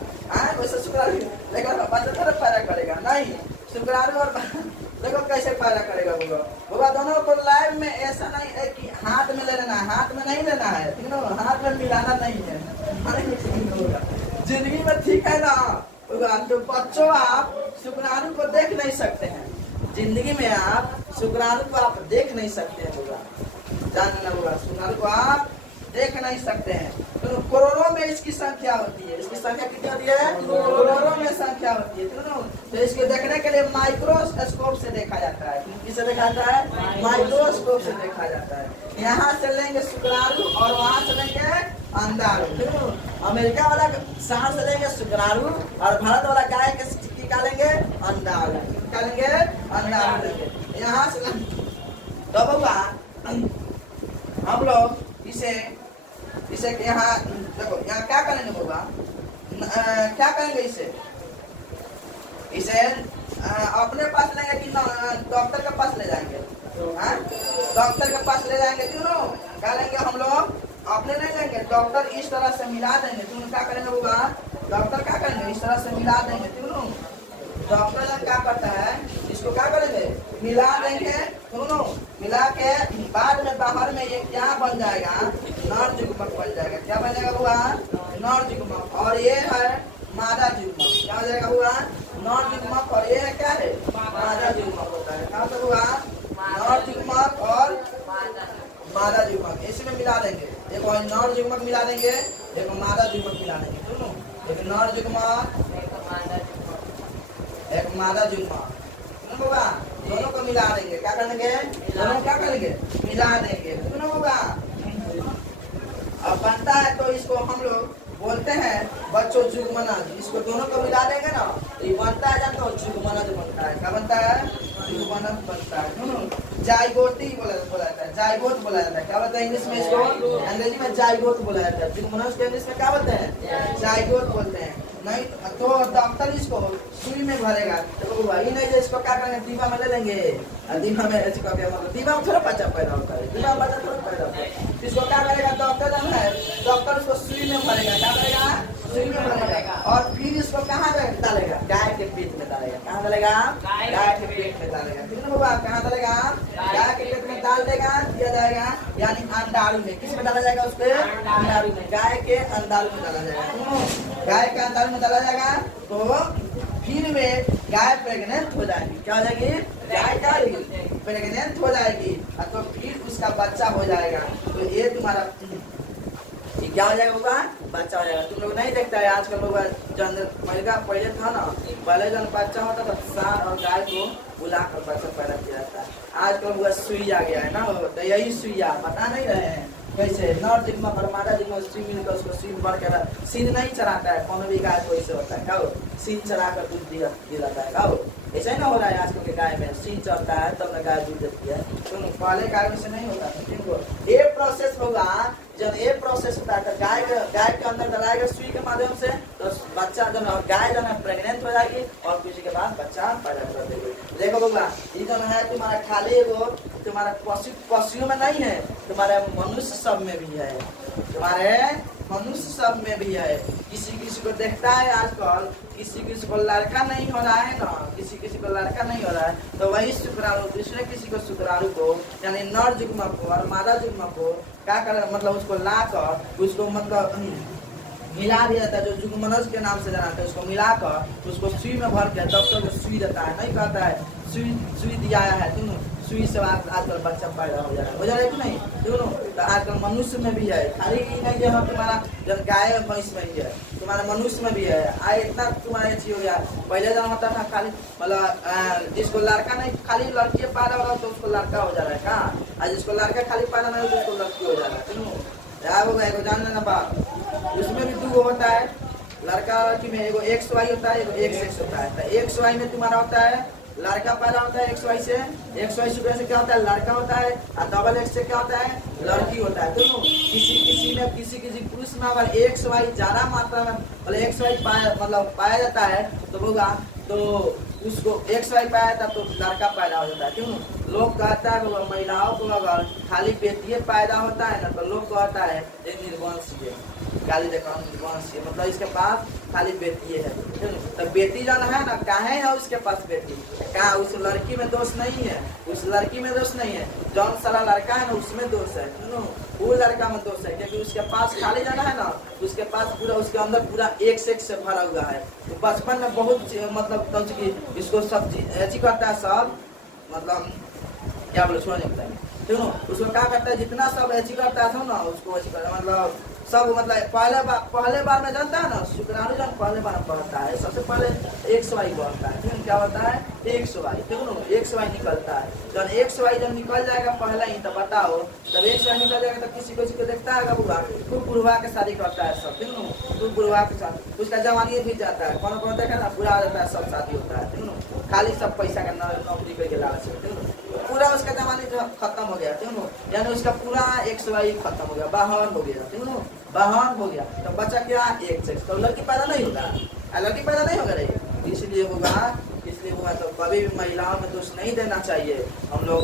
वैसे शुक्राणु लेकर बच्चा थोड़ा पैदा करेगा नहीं। शुक्राणु और देखो कैसे पैदा करेगा बाबा। दोनों को लैब में ऐसा नहीं है कि हाथ में ले लेना है, हाथ में नहीं लेना है, ठीक है ना। हाथ में मिलाना नहीं है, जिंदगी में, ठीक है ना। तो बच्चों आप शुक्राणु को देख नहीं सकते हैं, जिंदगी में आप शुक्राणु को आप देख नहीं सकते हैं बाबा, जानना होगा। शुक्राणु को आप देख नहीं सकते हैं। तो करोड़ों में इसकी संख्या होती है। इसकी संख्या कितनी होती है? करोड़ों में संख्या होती है, तो इसको देखने के लिए माइक्रोस्कोप से देखा जाता है। किससे देखा जाता है? माइक्रोस्कोप से देखा जाता है। यहाँ से लेंगे शुक्राणु और वहाँ से लेंगे अंडाणु। अमेरिका वाला सांड से लेंगे शुक्राणु और भारत वाला गाय के निकालेंगे अंडाणु। निकालेंगे अंडाणु लेंगे यहाँ से। तो बाबा हम लोग इसे यहाँ देखो, यहाँ क्या करेंगे बाबा? क्या करेंगे? इसे अपने पास लेंगे कि डॉक्टर के पास ले जाएंगे? डॉक्टर के पास ले जाएंगे, क्यों? क्या लेंगे हम लोग? अपने नहीं लेंगे, डॉक्टर इस तरह से मिला देंगे। तुम क्या करेंगे बाबा? डॉक्टर क्या करेंगे? इस तरह से मिला देंगे, क्यों? डॉक्टर क्या करता है? इसको क्या करेंगे? मिला देंगे, सुनो। मिला के बाद में बाहर में ये क्या बन जाएगा? नर युग्मक बन जाएगा। क्या बन जाएगा हुआ? नर युग्मक। और ये है मादा युग्मक। क्या हो जाएगा हुआ? नर युग्मक। और ये क्या है? मादा युग्मक होता है। क्या होता हुआ? नर युग्मक और मादा युग्मक। इसमें मिला देंगे, एक नर युग्मक मिला देंगे, एक मादा युग्मक मिला देंगे, सुनो। एक नर युग्मक, एक मादा युग्मक, होगा। दोनों को मिला देंगे। क्या करेंगे? दोनों क्या करेंगे? मिला देंगे, सुनो होगा। अब बनता है तो इसको हम लोग बोलते हैं बच्चों जुगमनज। इसको दोनों को मिला देंगे ना तो ये बनता है, जानते हो? जुगमनज बनता है। क्या बनता है? जुगमनज बनता है। जाइगोटी बोला जाता है, जाइगोट बोला जाता है। क्या बोलते हैं इंग्लिश में इसको? अंग्रेजी में जाइगोट बोला जाता है। जुगमनज के इंग्लिश में क्या बोलते हैं? जाइगोट बोलते हैं। नहीं तो डॉक्टर इसको सुई में भरेगा, तो वही नहीं जो इसको क्या करेंगे? दीवा में ले लेंगे, दीवा में इसको क्या मतलब दीवा में थोड़ा बच्चा पैदा होता है, दीवा में बच्चा थोड़ा पैदा होता है। इसको क्या करेगा? डॉक्टर जो है, डॉक्टर उसको सुई में भरेगा। क्या करेगा? सुई में भरेगा। और फिर इसको कहाँ डालेगा? गाय के पेट में डालेगा। कहाँ डालेगा? गाय के पेट में डालेगा। ठीक है बाबा? कहाँ डालेगा? गाय के पेट में डाल देगा, दिया जाएगा, यानी अंडाणु में। किस में डाला जाएगा? उसके अंडाणु में, गाय के अंडाणु में डाला जाएगा। गाय के अंडाणु में डाला जाएगा तो फिर वे गाय प्रेग्नेंट हो जाएगी। क्या हो जाएगी? गाय क्या होगी? प्रेग्नेंट हो जाएगी तो फिर उसका बच्चा हो जाएगा। तो ये तुम्हारा ये क्या हो जाएगा? होगा बच्चा हो जाएगा। तुम लोग नहीं देखता है आजकल लोग पहले था ना, पहले जब बच्चा होता था सांड और गाय को बुलाकर बच्चा पैदा किया जाता है। आजकल वो सुई आ गया है ना, तो यही सुइया बता नहीं रहे हैं कैसे नर जिग्मा और मादा जिग्मा सुई मिलकर उसको सीन बढ़ के सीन नहीं चढ़ाता है। कौन भी गाय को ऐसे होता है, क्या हो सीन चढ़ाकर दूध दिलाता है। क्या हो ऐसा ही ना हो रहा है आजकल के गाय में सीन चढ़ता है तब ना गाय दूध देती है। तो पहले गाय में से नहीं होता था। ठीक ये प्रोसेस होगा। जब ये प्रोसेस होता है तो गाय के अंदर डलाएगा सुई के माध्यम से, तो बच्चा जो है गाय जो है प्रेग्नेंट हो जाएगी और किसी के बाद बच्चा पैदा कर देगी। देखो बउआ ये जो है तुम्हारा खाली वो तुम्हारा पशुओं में नहीं है, तुम्हारे मनुष्य सब में भी है। तुम्हारे मनुष्य सब में भी है। किसी किसी को देखता है आजकल, किसी किसी को लड़का नहीं हो रहा है ना, किसी किसी को लड़का नहीं हो रहा है, तो वही शुक्राणु दूसरे किसी को शुक्राणु को यानी नर युग्म को और मादा युग्म को क्या कर मतलब उसको लाकर उसको मतलब मिला दिया जाता है। जो जुगमनज के नाम से जानते हैं उसको मिलाकर उसको सुई में भर के तब तक सुई देता है। नहीं कहता है सुई दिया है तुम सुई से आजकल बच्चा पैदा हो जा रहा है कि नहीं? दोनों तो आजकल मनुष्य में भी है। खाली ही नहीं जो तुम्हारा जब गाय भैंस में ही है, तुम्हारा मनुष्य में भी है। आज इतना तुम्हारा चीज हो गया। पहले जब होता था खाली मतलब जिसको लड़का नहीं खाली लड़की पैदा हो रहा तो उसको लड़का हो जा रहा है। कहाँ आज जिसको लड़का खाली पैदा नहीं हो तो उसको लड़की हो जा रहा है। तुम जान लेना बात। उसमें भी दो होता है लड़का लड़की में, एगो एक्स वाई होता है, एगो एक्स एक्स होता है। तो एक्स वाई में तुम्हारा होता है लड़का पैदा होता है एक्स वाई से, एक्स वाई से क्या होता है लड़का होता है, और डबल एक्स से क्या होता है लड़की होता है। दोनों किसी पुरुष में अगर एक्स वाई ज्यादा मात्रा में मतलब एक्स वाई पाया जाता है तो होगा तो उसको एक्स वाई पाया जाता तो लड़का पैदा हो जाता है। क्यों? लोग कहता है महिलाओं को अगर खाली बेटी पैदा होता है ना तो लोग कहता है ये निर्वंशीय, गाली देखा निर्वंशीय मतलब इसके पास खाली बेटी है। तो बेटी जो है ना काहे है उसके पास बेटी, कहा उस लड़की में दोष नहीं है, उस लड़की में दोष नहीं है। जौन सारा लड़का है ना उसमें दोष है, वो लड़का में दोष है क्योंकि उसके पास खाली जाना है ना उसके पास पूरा उसके अंदर पूरा एक से भरा हुआ है। तो बचपन में बहुत मतलब इसको सब ऐसी करता है सब मतलब क्या बोले छोड़ने का ठीक है। उसको क्या करता है जितना सब ऐसी करता है ना उसको ऐसी करता मतलब सब मतलब पहले बार में जानता है ना शुक्राणु जब पहले बार बढ़ता है सबसे पहले एक्स वाई बढ़ता है। ठीक क्या होता है एक्स वाई, ठीक है एक्स वाई निकलता है। जब एक्स वाई जब निकल जाएगा पहला ही तो बताओ जब एक्स वाई निकल जाएगा तो किसी को देखता है बुढ़वा खूब बुढ़वा के शादी करता है सब, ठीक है खूब बुढ़वा के साथ उसका जवानी भी जाता है। कौन कौन देखा ना बुढ़ा जाता है सब शादी होता है, ठीक है खाली सब पैसा का नौकरी करके लालच है, ठीक है पूरा उसका जवानी खत्म हो गया, ठीक है यानी उसका पूरा एक्स वाई खत्म हो गया, बाहर हो गया, ठीक है बाहर हो गया। तो बच्चा क्या एक सेक्स तो लड़की पैदा नहीं होगा, लड़की पैदा नहीं होगा रही इसलिए होगा तो कभी भी महिलाओं में दोष नहीं देना चाहिए। हम लोग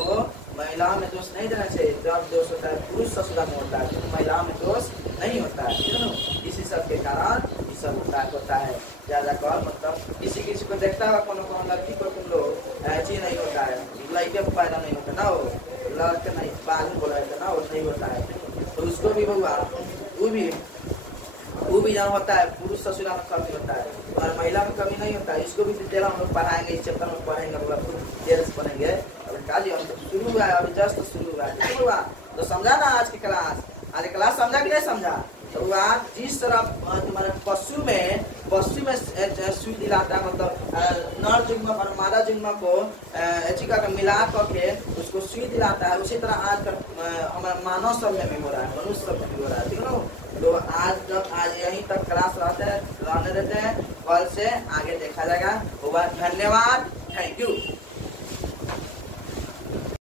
महिलाओं में दोष नहीं देना चाहिए। जब दोष होता है पुरुष ससुरा में होता है तो महिलाओं में दोष नहीं होता है, ठीक है इसी सब के कारण ये सब होता है। ज्यादा कर मतलब किसी को देखता है कौन लड़की को तुम लोग ऐसी नहीं होता है लड़के पैदा नहीं होता ना वो लड़के नहीं बाल बोला जाता ना वो नहीं होता है। तो उसको भी होगा वो भी जहाँ होता है पुरुष ससुरा में कमी होता है और महिला में कमी नहीं होता है। इसको भी डिटेल हम लोग पढ़ाएंगे, इस चैप्टर में पढ़ेंगे डिटेल से पढ़ेंगे। अभी काली हम शुरू हुआ है, अभी जस्ट शुरू हुआ है, ठीक हुआ तो समझा ना आज की क्लास, आज क्लास समझा कि नहीं समझा? तो आज जिस तरह तुम्हारे पशु में सुई दिलाता है मतलब नर जुग्म और मादा जुग्म को एचिका का मिला करके उसको सुई दिलाता है, उसी तरह आज हमारे मानव सब में भी हो रहा है, मनुष्य सब में भी हो रहा है, ठीक है। तो आज यहीं तक क्लास रहने देते हैं, कल से आगे देखा जाएगा। धन्यवाद, थैंक यू।